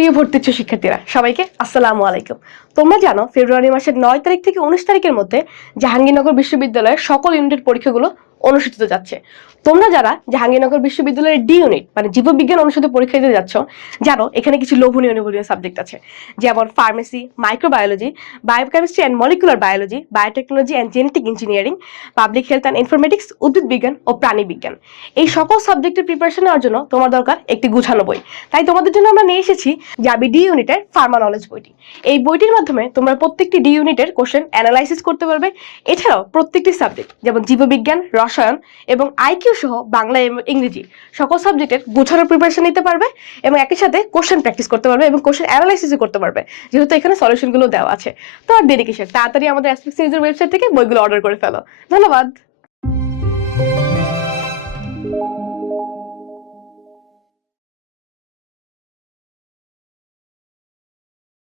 প্রিয় ভর্তি ইচ্ছুক শিক্ষার্থীরা, সবাইকে আসসালামু আলাইকুম। তোমরা জানো, ফেব্রুয়ারি মাসের নয় তারিখ থেকে উনিশ তারিখের মধ্যে জাহাঙ্গীরনগর বিশ্ববিদ্যালয়ের সকল ইউনিটের পরীক্ষাগুলো অনুষ্ঠিত যাচ্ছে। তোমরা যারা জাহাঙ্গীরনগর বিশ্ববিদ্যালয়ের ডি ইউনিট মানে জীববিজ্ঞান অনুষদে পরীক্ষা দিতে যাচ্ছ, জানো এখানে কিছু লোভনীয় লোভনীয় সাবজেক্ট আছে। যেমন pharmacy microbiology biochemistry and molecular biology biotechnology and genetic engineering public health and informatics উদ্ভিদ বিজ্ঞান ও প্রাণী বিজ্ঞান। এই সকল সাবজেক্টের প্রিপারেশন নেওয়ার জন্য তোমার দরকার একটি গুছানো বই। তাই তোমাদের জন্য আমরা নিয়ে এসেছি যাবি ডি ইউনিটের ফার্মা নলেজ বইটি। এই বইটির মাধ্যমে তোমরা প্রত্যেকটি ডি ইউনিটের কোশ্চেন অ্যানালাইসিস করতে পারবে। এছাড়াও প্রত্যেকটি সাবজেক্ট যেমন জীববিজ্ঞান রসায়ন এবং আইকিউ সহ বাংলা এবং ইংরেজি সকল সাবজেক্টের গুছানোর প্রিপারেশন নিতে পারবে এবং একই সাথে কোশ্চেন প্র্যাকটিস করতে পারবে এবং কোশ্চেন অ্যানালাইসিসও করতে পারবে। যেহেতু এখানে সলিউশনগুলো দেওয়া আছে। তো আর দেরি কিসের? তাড়াতাড়ি আমাদের অ্যাসপেক্ট সিরিজের ওয়েবসাইট থেকে বইগুলো অর্ডার করে ফেলো। ধন্যবাদ।